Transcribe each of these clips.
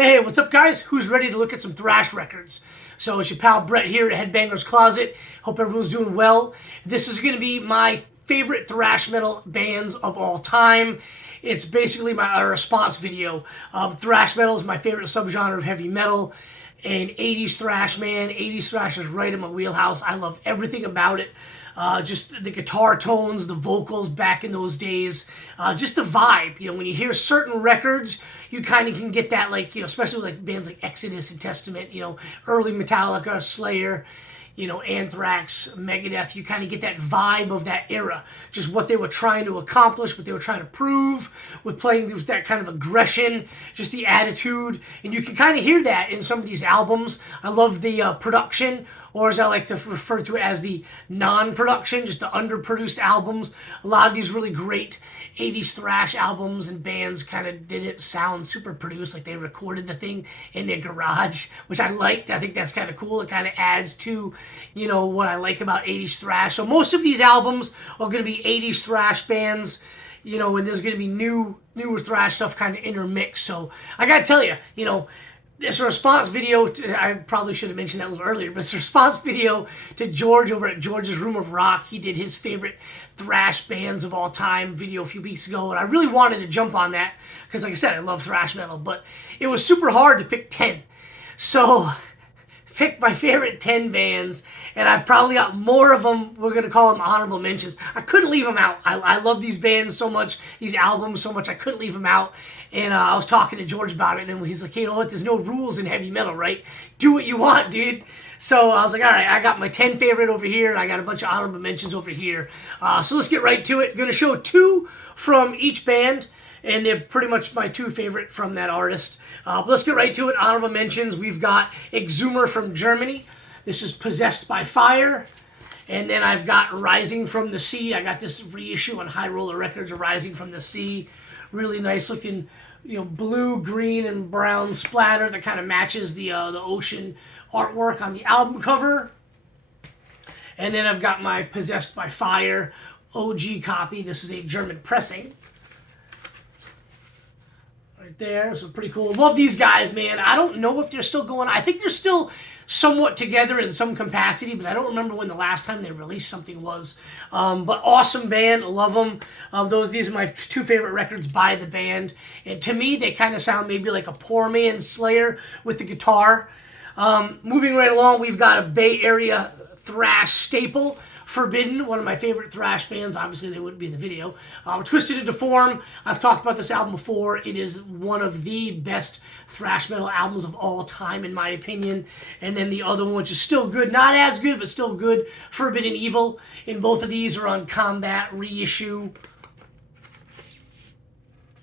Hey, what's up, guys? Who's ready to look at some thrash records? So it's your pal Brett here at Headbangers Closet. Hope everyone's doing well. This is going to be my favorite thrash metal bands of all time. It's basically my response video. Thrash metal is my favorite subgenre of heavy metal. And 80s thrash, man. 80s thrash is right in my wheelhouse. I love everything about it. Just the guitar tones, the vocals back in those days, just the vibe. You know, when you hear certain records, you kind of can get that, like, you know, especially like bands like Exodus and Testament, you know, early Metallica, Slayer, you know, Anthrax, Megadeth. You kind of get that vibe of that era, just what they were trying to accomplish, what they were trying to prove with playing with that kind of aggression, just the attitude. And you can kind of hear that in some of these albums. I love the production, or as I like to refer to it as the non-production, just the underproduced albums. A lot of these really great 80s thrash albums and bands kind of didn't sound super produced, like they recorded the thing in their garage, which I liked. I think that's kind of cool. It kind of adds to, you know, what I like about 80s thrash. So most of these albums are going to be 80s thrash bands, you know, and there's going to be newer thrash stuff kind of intermixed. So I got to tell you, you know, it's a response video to, I probably should have mentioned that a little earlier, but it's a response video to George over at George's Room of Rock. He did his favorite thrash bands of all time video a few weeks ago, and I really wanted to jump on that because, like I said, I love thrash metal, but it was super hard to pick 10. So picked my favorite 10 bands, and I probably got more of them. We're going to call them honorable mentions. I couldn't leave them out. I love these bands so much, these albums so much, I couldn't leave them out. And I was talking to George about it, and he's like, hey, you know what, there's no rules in heavy metal, right? Do what you want, dude. So I was like, all right, I got my 10 favorite over here, and I got a bunch of honorable mentions over here. So let's get right to it. I'm going to show 2 from each band, and they're pretty much my 2 favorite from that artist. Let's get right to it. Honorable mentions, we've got Exhumer from Germany. This is Possessed by Fire. And then I've got Rising from the Sea. I got this reissue on High Roller Records, Rising from the Sea. Really nice looking, you know, blue, green, and brown splatter that kind of matches the ocean artwork on the album cover. And then I've got my Possessed by Fire OG copy. This is a German pressing. Right there, so pretty cool. Love these guys, man. I don't know if they're still going. I think they're still somewhat together in some capacity, but I don't remember when the last time they released something was. But awesome band, love them. These are my 2 favorite records by the band, and to me, they kind of sound maybe like a poor man's Slayer with the guitar. Moving right along, we've got a Bay Area thrash staple, Forbidden, one of my favorite thrash bands. Obviously, they wouldn't be in the video. Twisted into Form. I've talked about this album before. It is one of the best thrash metal albums of all time, in my opinion. And then the other one, which is still good, not as good, but still good, Forbidden Evil. And both of these are on Combat reissue.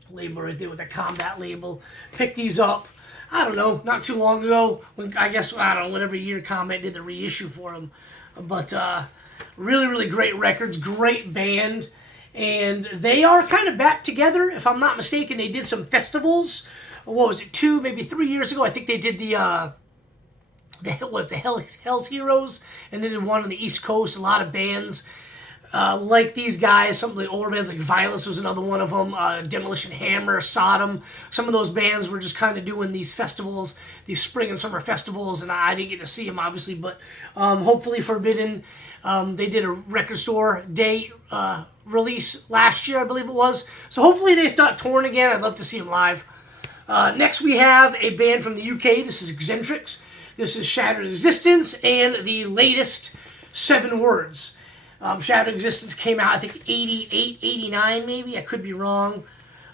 Label right there with the Combat label. Picked these up, I don't know, not too long ago. I guess, I don't know, whatever year Combat did the reissue for them. But, really, really great records, great band, and they are kind of back together, if I'm not mistaken. They did some festivals, what was it, 2, maybe 3 years ago. I think they did the Hell's Heroes, and they did one on the East Coast. A lot of bands like these guys, some of the older bands like Violence was another one of them, Demolition Hammer, Sodom. Some of those bands were just kind of doing these festivals, these spring and summer festivals, and I didn't get to see them, obviously, but hopefully Forbidden. They did a record store day release last year, I believe it was. So hopefully they start touring again. I'd love to see them live. Next we have a band from the UK. This is Eccentrics. This is Shattered Existence and the latest 7 Words. Shattered Existence came out, I think, 88, 89 maybe. I could be wrong.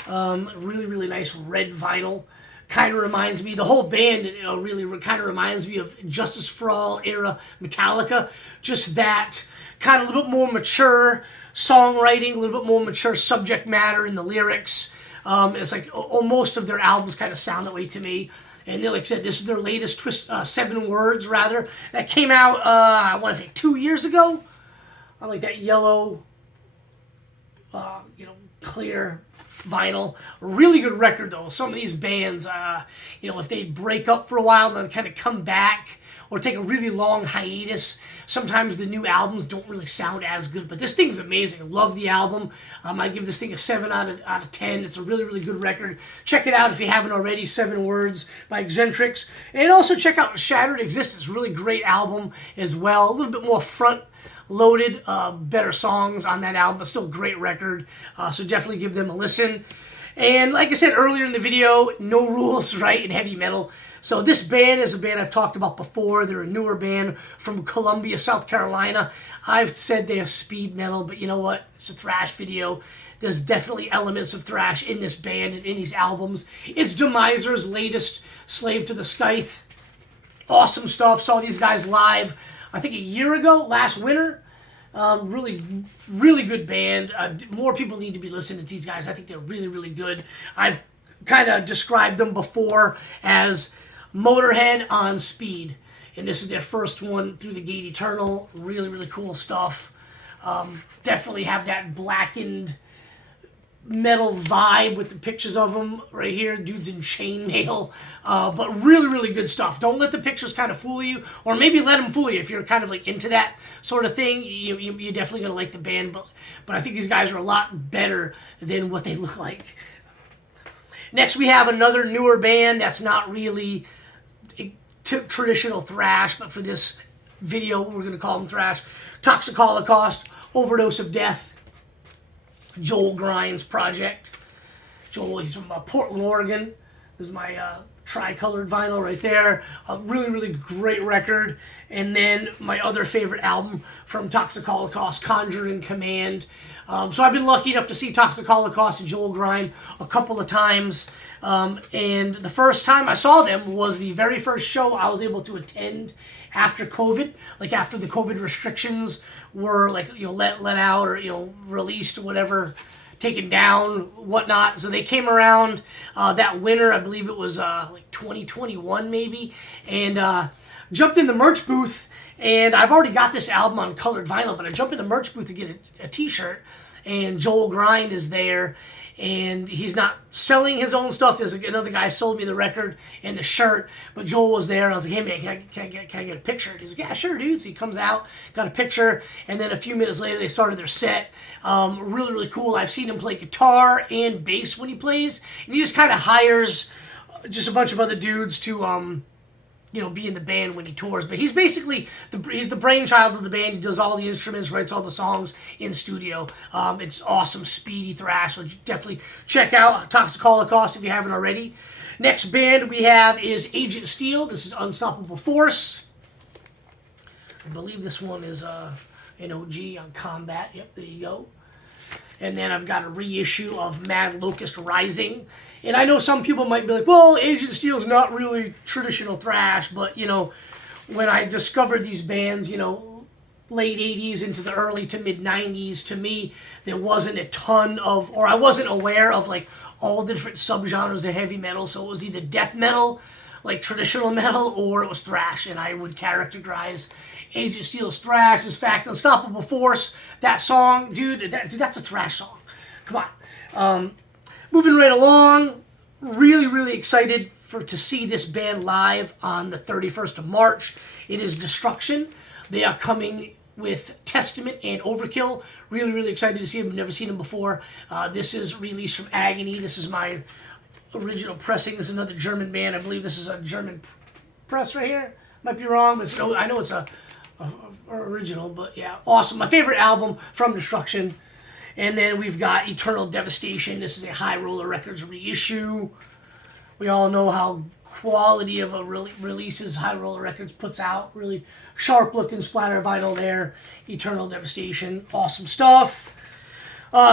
Really, really nice red vinyl. Kind of reminds me, the whole band, you know, really kind of reminds me of Justice for All era Metallica. Just that kind of a little bit more mature songwriting, a little bit more mature subject matter in the lyrics. It's like most of their albums kind of sound that way to me. And like I said, this is their latest 7 Words, rather. That came out, I want to say 2 years ago. I like that yellow, you know, clear vinyl. Really good record though. Some of these bands, if they break up for a while and then kind of come back or take a really long hiatus, sometimes the new albums don't really sound as good. But this thing's amazing. Love the album. I give this thing a 7 out of 10. It's a really, really good record. Check it out if you haven't already. 7 Words by Eccentrics. And also check out Shattered Existence. Really great album as well. A little bit more front-loaded, better songs on that album, but still a great record. So definitely give them a listen. And like I said earlier in the video, no rules, right, in heavy metal. So this band is a band I've talked about before. They're a newer band from Columbia, South Carolina. I've said they're speed metal, but you know what? It's a thrash video. There's definitely elements of thrash in this band and in these albums. It's Demiser's latest, Slave to the Scythe. Awesome stuff. Saw these guys live, I think a year ago, last winter. Really, really good band. More people need to be listening to these guys. I think they're really, really good. I've kind of described them before as Motorhead on speed. And this is their first one, Through the Gate Eternal. Really, really cool stuff. Definitely have that blackened metal vibe with the pictures of them right here. Dudes in chainmail. But really, really good stuff. Don't let the pictures kind of fool you. Or maybe let them fool you. If you're kind of like into that sort of thing, you're definitely going to like the band. But I think these guys are a lot better than what they look like. Next, we have another newer band that's not really traditional thrash, but for this video, we're going to call them thrash. Toxic Holocaust, Overdose of Death, Joel Grind's project. Joel, he's from Portland, Oregon. This is my tri-colored vinyl right there. A really, really great record. And then my other favorite album from Toxic Holocaust, Conjuring Command. So I've been lucky enough to see Toxic Holocaust and Joel Grind a couple of times. And the first time I saw them was the very first show I was able to attend after COVID, like after the COVID restrictions were let out or released or whatever, taken down, whatnot. So they came around that winter, I believe it was like 2021 maybe, and jumped in the merch booth. And I've already got this album on colored vinyl, but I jumped in the merch booth to get a t-shirt, and Joel Grind is there, and he's not selling his own stuff. There's another guy sold me the record and the shirt, but Joel was there, and I was like, hey man, can I get a picture? And he's like, yeah, sure, dude. So he comes out, got a picture, and then a few minutes later, they started their set. Really, really cool. I've seen him play guitar and bass when he plays, and he just kind of hires just a bunch of other dudes to be in the band when he tours. But he's basically he's the brainchild of the band. He does all the instruments, writes all the songs in studio. It's awesome, speedy thrash. So definitely check out Toxic Holocaust if you haven't already. Next band we have is Agent Steel. This is Unstoppable Force. I believe this one is an OG on Combat. Yep, there you go. And then I've got a reissue of Mad Locust Rising. And I know some people might be like, well, Agent Steel's not really traditional thrash, but, when I discovered these bands, late 80s into the early to mid 90s, to me, there wasn't a ton of, or I wasn't aware of, like, all the different subgenres of heavy metal, so it was either death metal, like traditional metal, or it was thrash, and I would characterize Agent Steel's thrash. In fact, Unstoppable Force, that song, dude, that's a thrash song. Come on. Moving right along, really, really excited to see this band live on the 31st of March. It is Destruction. They are coming with Testament and Overkill. Really, really excited to see them. Never seen them before. This is released from Agony. This is my original pressing. This is another German band. I believe this is a German press right here. Might be wrong, but I know it's a original, but yeah, awesome. My favorite album from Destruction. And then we've got Eternal Devastation. This is a High Roller Records reissue. We all know how quality of a releases High Roller Records puts out. Really sharp looking splatter vinyl there. Eternal Devastation. Awesome stuff.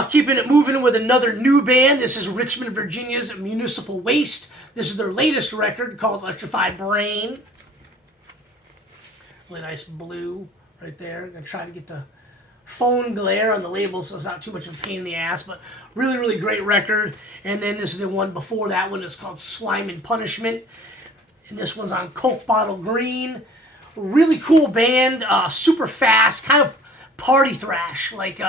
Keeping it moving with another new band. This is Richmond, Virginia's Municipal Waste. This is their latest record called Electrified Brain. Really nice blue right there. I'm going to try to get the phone glare on the label so it's not too much of a pain in the ass, but really, really great record. And then this is the one before that one. It's called Slime and Punishment. And this one's on Coke Bottle Green. Really cool band. Super fast. Kind of party thrash. Like,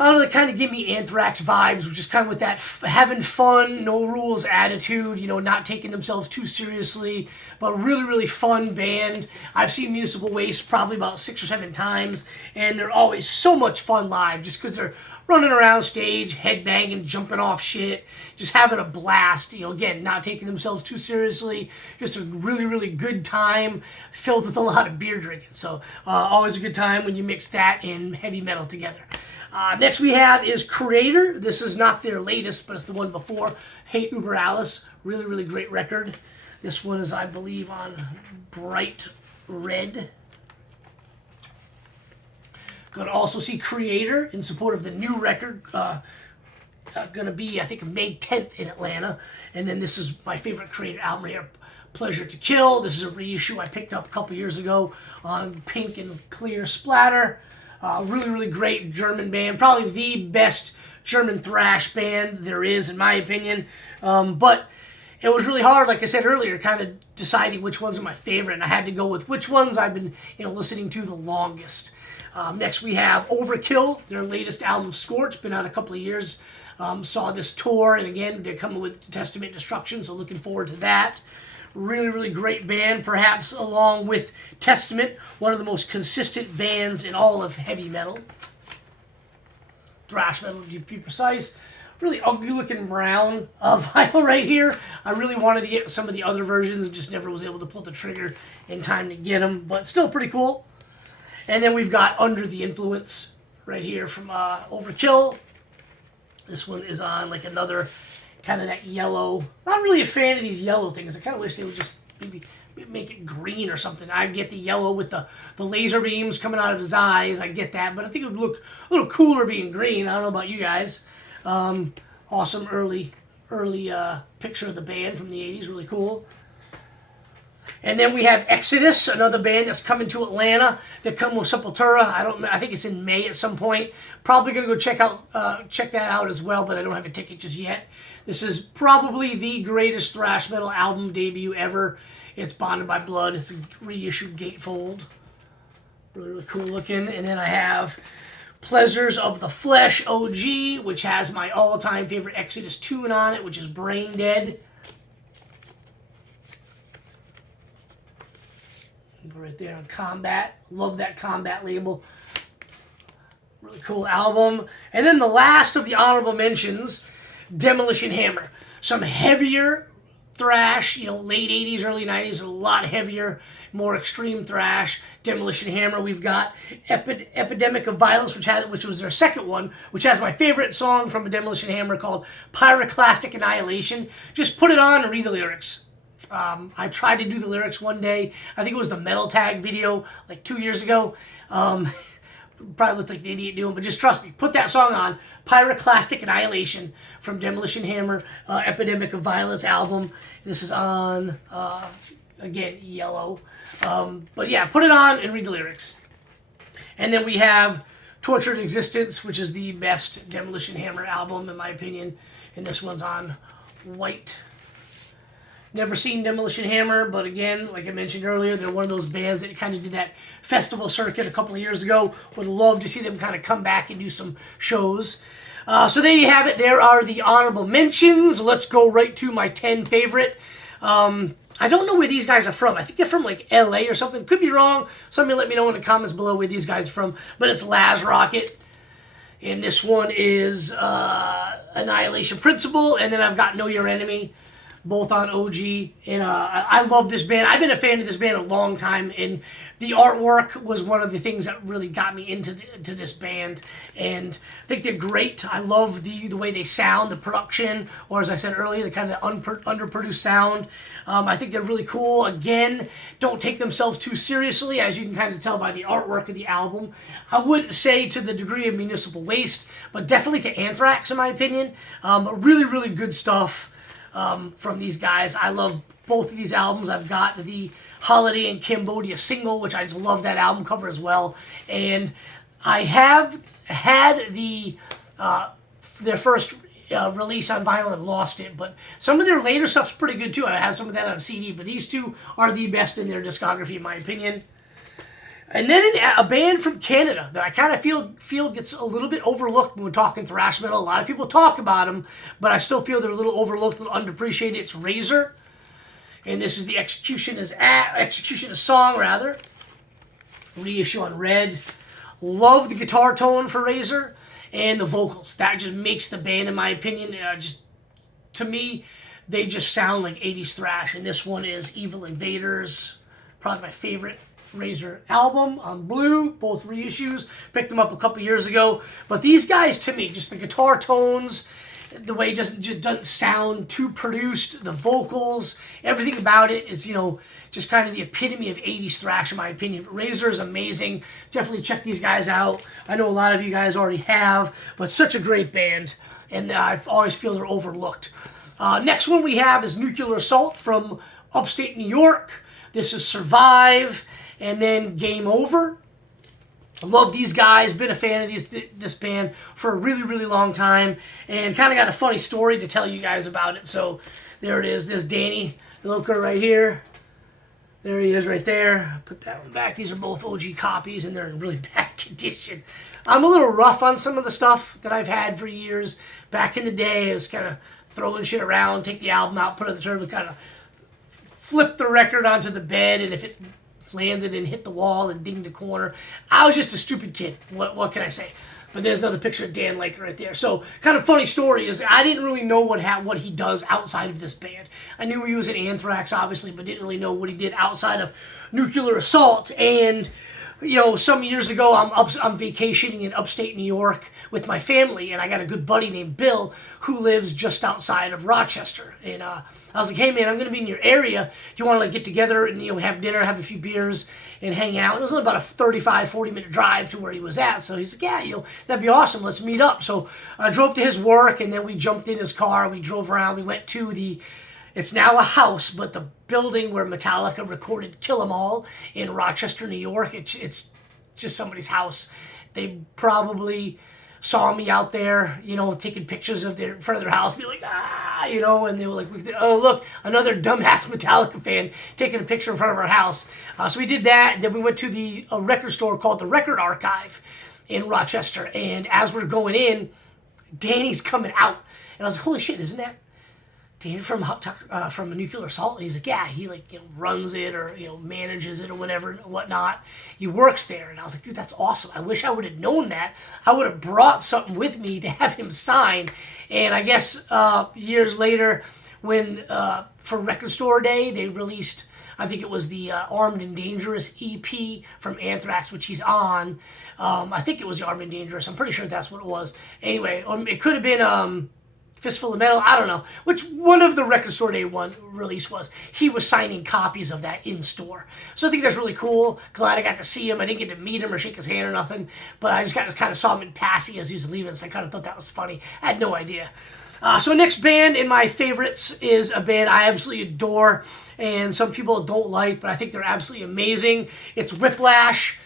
I don't know, they kind of give me Anthrax vibes, which is kind of with that having fun, no rules attitude, you know, not taking themselves too seriously, but really, really fun band. I've seen Municipal Waste probably about 6 or 7 times, and they're always so much fun live just because they're running around stage, headbanging, jumping off shit, just having a blast, you know, again, not taking themselves too seriously, just a really, really good time filled with a lot of beer drinking. So always a good time when you mix that and heavy metal together. Next we have is Creator. This is not their latest, but it's the one before. Hate Uber Alice. Really, really great record. This one is, I believe, on Bright Red. Going to also see Creator in support of the new record. Going to be, I think, May 10th in Atlanta. And then this is my favorite Creator album right here, Pleasure to Kill. This is a reissue I picked up a couple years ago on pink and clear splatter. Really, really great German band. Probably the best German thrash band there is, in my opinion. But it was really hard, like I said earlier, kind of deciding which ones are my favorite. And I had to go with which ones I've been, you know, listening to the longest. Next we have Overkill, their latest album, Scorch. Been out a couple of years. Saw this tour, and again, they're coming with Testament Destruction, so looking forward to that. Really, really great band, perhaps along with Testament, one of the most consistent bands in all of heavy metal. Thrash metal, to be precise. Really ugly looking brown vinyl right here. I really wanted to get some of the other versions, just never was able to pull the trigger in time to get them, but still pretty cool. And then we've got Under the Influence right here from Overkill. This one is on like another kind of that yellow. Not really a fan of these yellow things. I kind of wish they would just maybe make it green or something. I get the yellow with the laser beams coming out of his eyes. I get that, but I think it would look a little cooler being green. I don't know about you guys. Awesome early picture of the band from the 80s. Really cool. And then we have Exodus, another band that's coming to Atlanta. They come with Sepultura. I think it's in May at some point. Probably gonna go check that out as well, but I don't have a ticket just yet. This is probably the greatest thrash metal album debut ever. It's Bonded by Blood. It's a reissued gatefold. Really, really cool looking. And then I have Pleasures of the Flesh OG, which has my all-time favorite Exodus tune on it, which is Brain Dead. Right there on Combat. Love that Combat label. Really cool album. And then the last of the honorable mentions, Demolition Hammer. Some heavier thrash, you know, late 80s, early 90s, a lot heavier, more extreme thrash. Demolition Hammer. We've got Epidemic of Violence, which was their second one, which has my favorite song from Demolition Hammer called Pyroclastic Annihilation. Just put it on and read the lyrics. I tried to do the lyrics one day. I think it was the Metal Tag video like 2 years ago. Probably looked like an idiot doing, but just trust me. Put that song on. Pyroclastic Annihilation from Demolition Hammer, Epidemic of Violence album. This is on, again, yellow. But yeah, put it on and read the lyrics. And then we have Tortured Existence, which is the best Demolition Hammer album, in my opinion. And this one's on white. Never seen Demolition Hammer, but again, like I mentioned earlier, they're one of those bands that kind of did that festival circuit a couple of years ago. Would love to see them kind of come back and do some shows. So there you have it. There are the honorable mentions. Let's go right to my 10 favorite. I don't know where these guys are from. I think they're from like LA or something. Could be wrong. Somebody let me know in the comments below where these guys are from. But it's Laz Rocket. And this one is Annihilation Principle. And then I've got Know Your Enemy. Both on OG, and I love this band. I've been a fan of this band a long time, and the artwork was one of the things that really got me into this band, and I think they're great. I love the way they sound, the production, or as I said earlier, the kind of underproduced sound. I think they're really cool. Again, don't take themselves too seriously, as you can kind of tell by the artwork of the album. I wouldn't say to the degree of Municipal Waste, but definitely to Anthrax, in my opinion. Really, really good stuff. From these guys. I love both of these albums. I've got the Holiday in Cambodia single, which I just love that album cover as well. And I have had their first release on vinyl and lost it, but some of their later stuff's pretty good too. I have some of that on CD, but these two are the best in their discography, in my opinion. And then a band from Canada that I kind of feel gets a little bit overlooked when we're talking thrash metal. A lot of people talk about them, but I still feel they're a little overlooked, a little underappreciated. It's Razor, and this is the Execution is Song rather. Reissue on red. Love the guitar tone for Razor and the vocals. That just makes the band, in my opinion, just to me, they just sound like 80s thrash. And this one is Evil Invaders, probably my favorite Razor album on blue, both reissues. Picked them up a couple years ago. But these guys, to me, just the guitar tones, the way it just doesn't sound too produced, the vocals, everything about it is, just kind of the epitome of 80s thrash, in my opinion. Razor is amazing. Definitely check these guys out. I know a lot of you guys already have, but such a great band, and I always feel they're overlooked. Next one we have is Nuclear Assault from upstate New York. This is Survive, and then Game Over. I love these guys. Been a fan of this band for a really, really long time, and kind of got a funny story to tell you guys about it. So there it is. There's Danny Lilker right here. There he is right there. Put that one back. These are both OG copies, and they're in really bad condition. I'm a little rough on some of the stuff that I've had for years. Back in the day, I was kind of throwing shit around, take the album out, put it in the turbo, kind of flip the record onto the bed, and if it landed and hit the wall and dinged the corner, I was just a stupid kid. What can I say? But there's another picture of Dan Lake right there. So, kind of funny story is I didn't really know what he does outside of this band. I knew he was in Anthrax, obviously, but didn't really know what he did outside of Nuclear Assault. And some years ago, I'm vacationing in upstate New York with my family, and I got a good buddy named Bill who lives just outside of Rochester. And I was like, hey man, I'm gonna be in your area. Do you want to get together and have dinner, have a few beers, and hang out? It was about a 40-minute drive to where he was at. So he's like, yeah, that'd be awesome. Let's meet up. So I drove to his work, and then we jumped in his car. We drove around. We went to it's now a house, but the building where Metallica recorded Kill 'Em All in Rochester, New York. It's just somebody's house. They probably saw me out there, taking pictures of in front of their house, be like, and they were like, look, another dumbass Metallica fan taking a picture in front of our house. So we did that, and then we went to a record store called the Record Archive in Rochester, and as we're going in, Danny's coming out, and I was like, holy shit, isn't that Danny from a Nuclear Assault? And he's like, yeah, he runs it or manages it or whatever and whatnot. He works there, and I was like, dude, that's awesome. I wish I would have known that. I would have brought something with me to have him sign. And I guess years later, when for Record Store Day, they released, I think it was the Armed and Dangerous EP from Anthrax, which he's on. I think it was the Armed and Dangerous. I'm pretty sure that's what it was. Anyway, it could have been Fistful of Metal, I don't know which one of the Record Store Day one release was. He was signing copies of that in store. So I think that's really cool. Glad I got to see him. I didn't get to meet him or shake his hand or nothing, but I just kind of saw him in passing as he was leaving, so I kind of thought that was funny. I had no idea. So next band in my favorites is a band I absolutely adore, and some people don't like, but I think they're absolutely amazing. It's Whiplash.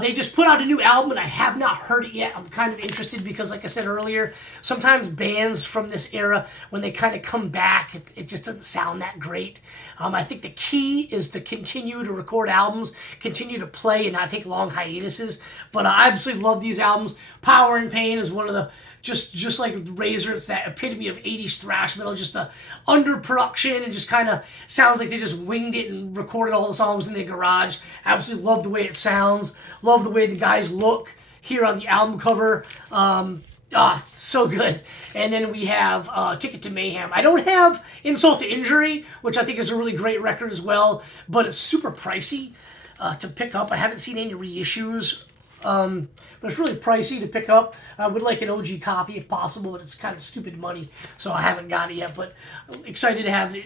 They just put out a new album, and I have not heard it yet. I'm kind of interested because, like I said earlier, sometimes bands from this era, when they kind of come back, it just doesn't sound that great. I think the key is to continue to record albums, continue to play, and not take long hiatuses. But I absolutely love these albums. Power and Pain is one of the just like Razor, it's that epitome of 80s thrash metal, just the underproduction, and just kind of sounds like they just winged it and recorded all the songs in their garage. Absolutely love the way it sounds. Love the way the guys look here on the album cover. It's so good. And then we have Ticket to Mayhem. I don't have Insult to Injury, which I think is a really great record as well, but it's super pricey to pick up. I haven't seen any reissues. But it's really pricey to pick up. I would like an OG copy if possible, but it's kind of stupid money, so I haven't got it yet. But I'm excited to have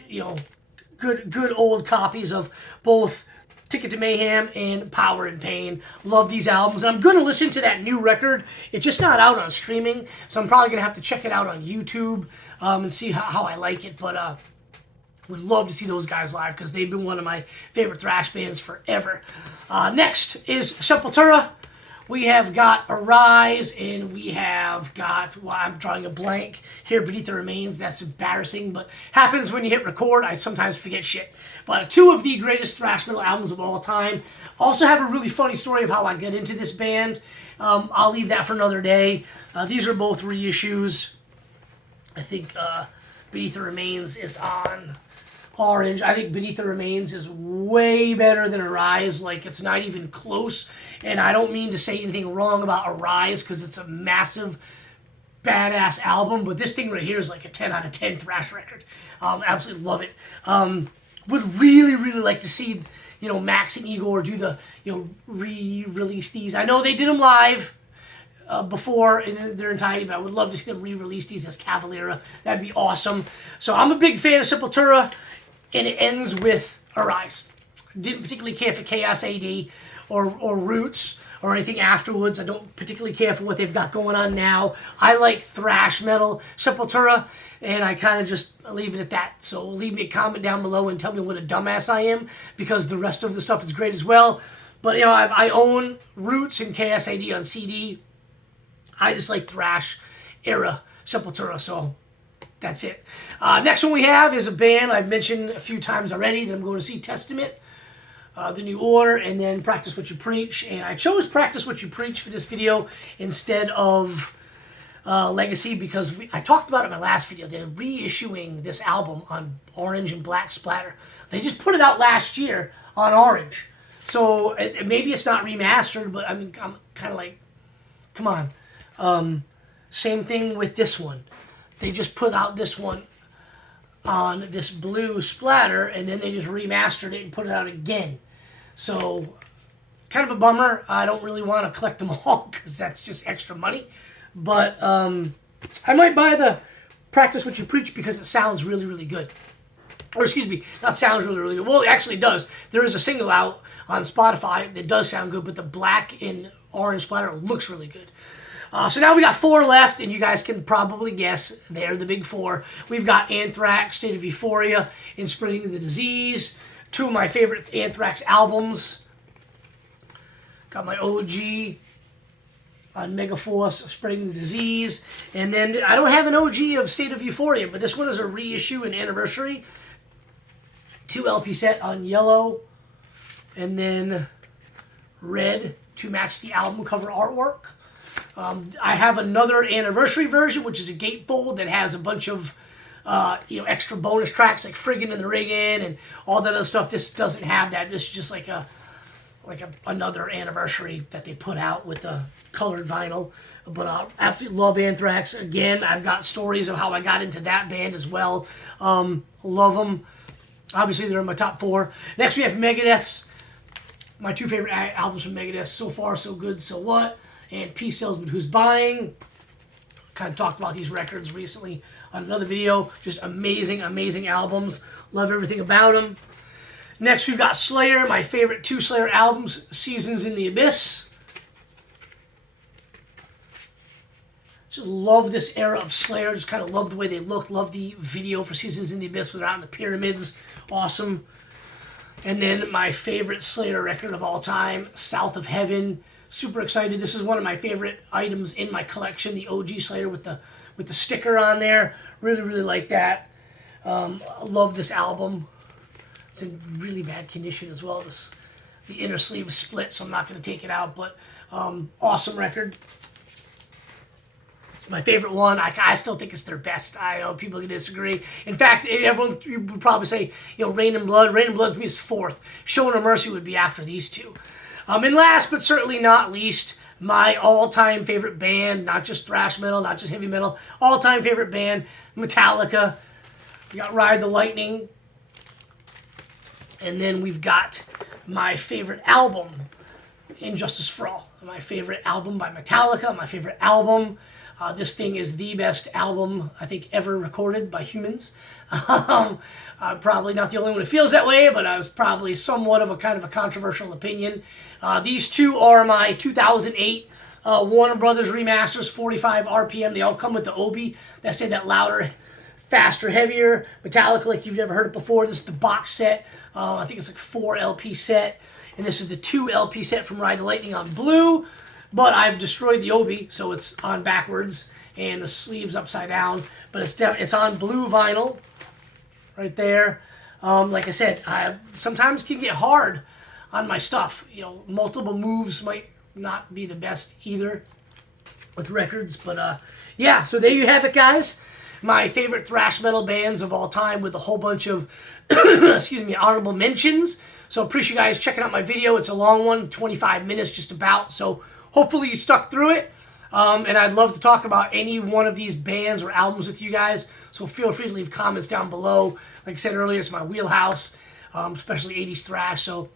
good old copies of both Ticket to Mayhem and Power and Pain. Love these albums. And I'm going to listen to that new record. It's just not out on streaming, so I'm probably going to have to check it out on YouTube and see how I like it. But would love to see those guys live because they've been one of my favorite thrash bands forever. Next is Sepultura we have got Arise, and we have got, well, I'm drawing a blank here, Beneath the Remains. That's embarrassing, but happens when you hit record. I sometimes forget shit. But two of the greatest thrash metal albums of all time. Also have a really funny story of how I got into this band. I'll leave that for another day. These are both reissues. I think Beneath the Remains is on orange. I think Beneath the Remains is way better than Arise. Like, it's not even close. And I don't mean to say anything wrong about Arise, because it's a massive, badass album. But this thing right here is like a 10 out of 10 thrash record. Absolutely love it. Would really, really like to see, Max and Igor do the, re-release these. I know they did them live before in their entirety, but I would love to see them re-release these as Cavalera. That'd be awesome. So I'm a big fan of Sepultura, and it ends with Arise. Didn't particularly care for Chaos AD or Roots or anything afterwards. I don't particularly care for what they've got going on now. I like thrash metal Sepultura, and I kind of just leave it at that. So leave me a comment down below and tell me what a dumbass I am, because the rest of the stuff is great as well. But, I own Roots and Chaos AD on CD. I just like thrash era Sepultura, so that's it. Next one we have is a band I've mentioned a few times already that I'm going to see, Testament, The New Order, and then Practice What You Preach. And I chose Practice What You Preach for this video instead of Legacy, because I talked about it in my last video. They're reissuing this album on orange and black splatter. They just put it out last year on orange. So maybe it's not remastered, but I'm kind of like, come on. Same thing with this one. They just put out this one on this blue splatter, and then they just remastered it and put it out again. So, kind of a bummer. I don't really want to collect them all, because that's just extra money. But I might buy the Practice What You Preach, because it sounds really, really good. Or excuse me, not sounds really, really good. Well, it actually does. There is a single out on Spotify that does sound good, but the black and orange splatter looks really good. So now we got 4 left, and you guys can probably guess. They're the big 4. We've got Anthrax, State of Euphoria, and Spreading the Disease. 2 of my favorite Anthrax albums. Got my OG on Megaforce, Spreading the Disease. And then I don't have an OG of State of Euphoria, but this one is a reissue and anniversary. 2 LP set on yellow, and then red to match the album cover artwork. I have another anniversary version, which is a gatefold that has a bunch of extra bonus tracks like Friggin' and the Riggin' and all that other stuff. This doesn't have that. This is just like another anniversary that they put out with the colored vinyl. But I absolutely love Anthrax. Again, I've got stories of how I got into that band as well. Love them. Obviously, they're in my top 4. Next, we have Megadeth's. My 2 favorite albums from Megadeth, So Far, So Good, So What, and Peace Salesman Who's Buying. Kind of talked about these records recently on another video. Just amazing, amazing albums. Love everything about them. Next, we've got Slayer. My favorite 2 Slayer albums, Seasons in the Abyss. Just love this era of Slayer. Just kind of love the way they look. Love the video for Seasons in the Abyss when they're out in the pyramids. Awesome. And then my favorite Slayer record of all time, South of Heaven. Super excited. This is one of my favorite items in my collection, the OG Slayer with the sticker on there. Really, really like that. I love this album. It's in really bad condition as well. The inner sleeve is split, so I'm not going to take it out, but awesome record. It's my favorite one. I still think it's their best. I know people can disagree. In fact, everyone would probably say, Rain and Blood. Rain and Blood to me is 4th. Show No Mercy would be after these 2. And last but certainly not least, my all-time favorite band, not just thrash metal, not just heavy metal, all-time favorite band, Metallica. We got Ride the Lightning. And then we've got my favorite album, Injustice for All. My favorite album by Metallica, my favorite album. This thing is the best album, I think, ever recorded by humans. I'm probably not the only one who feels that way, but I was probably somewhat of a kind of a controversial opinion. These 2 are my 2008 Warner Brothers remasters, 45 RPM. They all come with the Obi. They say that louder, faster, heavier. Metallica, like you've never heard it before. This is the box set. I think it's like 4 LP set. And this is the 2 LP set from Ride the Lightning on blue. but I've destroyed the obi, so it's on backwards and the sleeve's upside down. But it's on blue vinyl right there. Like I said, I sometimes can get hard on my stuff. You know, multiple moves might not be the best either with records, but yeah. So there you have it, guys. My favorite thrash metal bands of all time, with a whole bunch of excuse me, honorable mentions. So appreciate you guys checking out my video. It's a long one, 25 minutes just about. So hopefully you stuck through it. And I'd love to talk about any one of these bands or albums with you guys. So feel free to leave comments down below. Like I said earlier, it's my wheelhouse, especially 80s thrash. So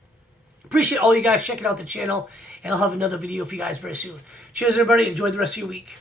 appreciate all you guys checking out the channel. And I'll have another video for you guys very soon. Cheers, everybody. Enjoy the rest of your week.